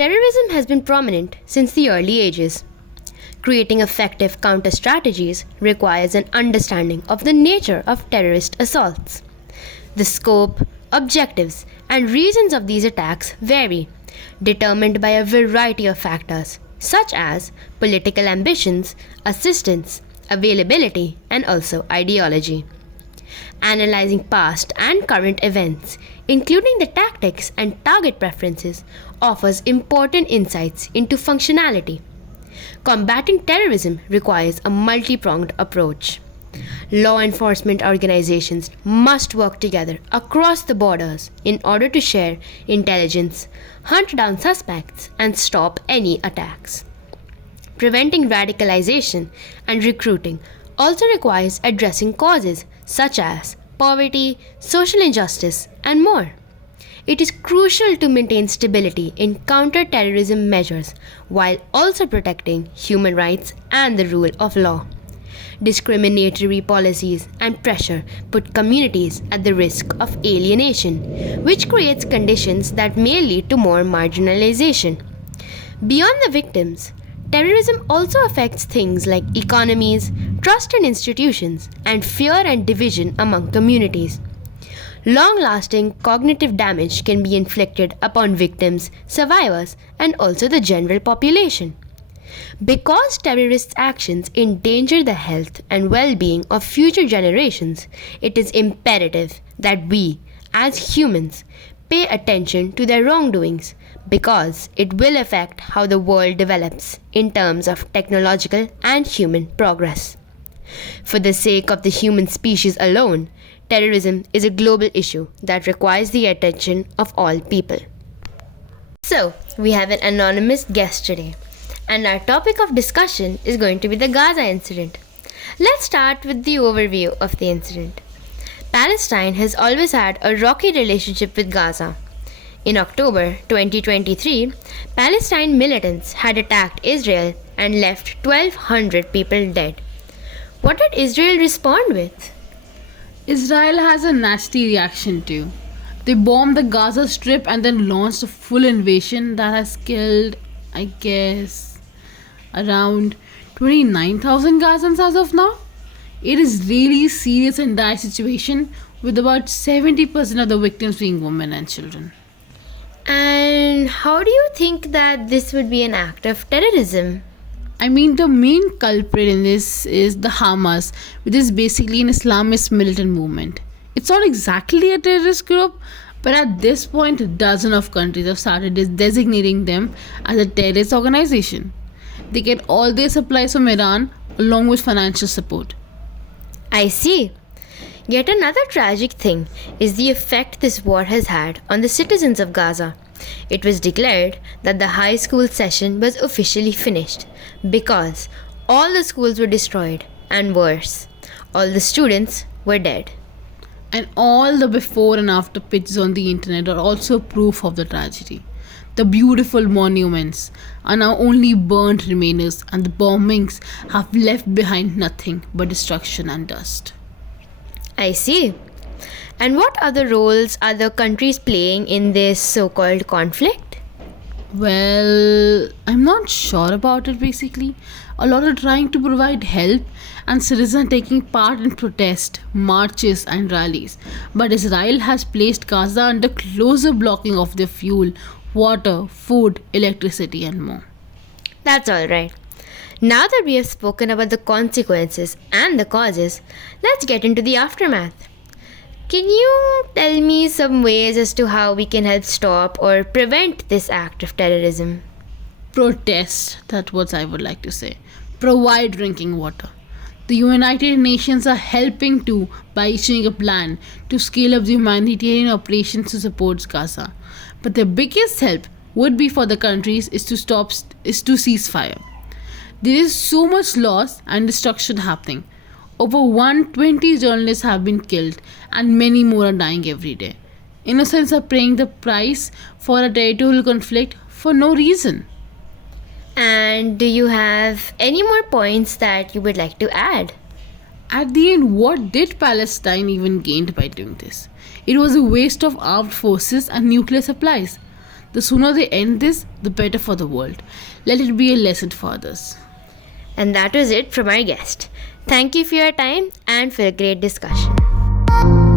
Terrorism has been prominent since the early ages. Creating effective counter strategies requires an understanding of the nature of terrorist assaults. The scope, objectives, and reasons of these attacks vary, determined by a variety of factors, such as political ambitions, assistance, availability, and also ideology. Analyzing past and current events, including the tactics and target preferences, offers important insights into functionality. Combating terrorism requires a multi pronged approach. Law enforcement organizations must work together across the borders in order to share intelligence, hunt down suspects, and stop any attacks. Preventing radicalization and recruiting also requires addressing causes such as poverty, social injustice, and more. It is crucial to maintain stability in counter-terrorism measures while also protecting human rights and the rule of law. Discriminatory policies and pressure put communities at the risk of alienation, which creates conditions that may lead to more marginalization. Beyond the victims, terrorism also affects things like economies, trust in institutions, and fear and division among communities. Long-lasting cognitive damage can be inflicted upon victims, survivors, and also the general population. Because terrorists' actions endanger the health and well-being of future generations, it is imperative that we, as humans, pay attention to their wrongdoings because it will affect how the world develops in terms of technological and human progress. For the sake of the human species alone, terrorism is a global issue that requires the attention of all people. So, we have an anonymous guest today, and our topic of discussion is going to be the Gaza incident. Let's start with the overview of the incident. Palestine has always had a rocky relationship with Gaza. In October 2023, Palestine militants had attacked Israel and left 1,200 people dead. What did Israel respond with? Israel has a nasty reaction too. They bombed the Gaza Strip and then launched a full invasion that has killed, I guess, around 29,000 Gazans as of now. It is really serious and dire situation with about 70% of the victims being women and children. And how do you think that this would be an act of terrorism? I mean, the main culprit in this is the Hamas, which is basically an Islamist militant movement. It's not exactly a terrorist group, but at this point, a dozen of countries have started designating them as a terrorist organization. They get all their supplies from Iran along with financial support. I see. Yet another tragic thing is the effect this war has had on the citizens of Gaza. It was declared that the high school session was officially finished because all the schools were destroyed and worse, all the students were dead. And all the before and after pictures on the internet are also proof of the tragedy. The beautiful monuments are now only burnt remains, and the bombings have left behind nothing but destruction and dust. I see. And what other roles are the countries playing in this so-called conflict? Well, I'm not sure about it basically. A lot are trying to provide help and citizens are taking part in protest, marches and rallies. But Israel has placed Gaza under closer blocking of their fuel, water, food, electricity and more. That's all right. Now that we have spoken about the consequences and the causes, let's get into the aftermath. Can you tell me some ways as to how we can help stop or prevent this act of terrorism? Protest, that's what I would like to say. Provide drinking water. The United Nations are helping too by issuing a plan to scale up the humanitarian operations to support Gaza. But the biggest help would be for the countries is to cease fire. There is so much loss and destruction happening. Over 120 journalists have been killed and many more are dying every day. Innocents are paying the price for a territorial conflict for no reason. And do you have any more points that you would like to add? At the end, what did Palestine even gain by doing this? It was a waste of armed forces and nuclear supplies. The sooner they end this, the better for the world. Let it be a lesson for others. And that was it from our guest. Thank you for your time and for a great discussion.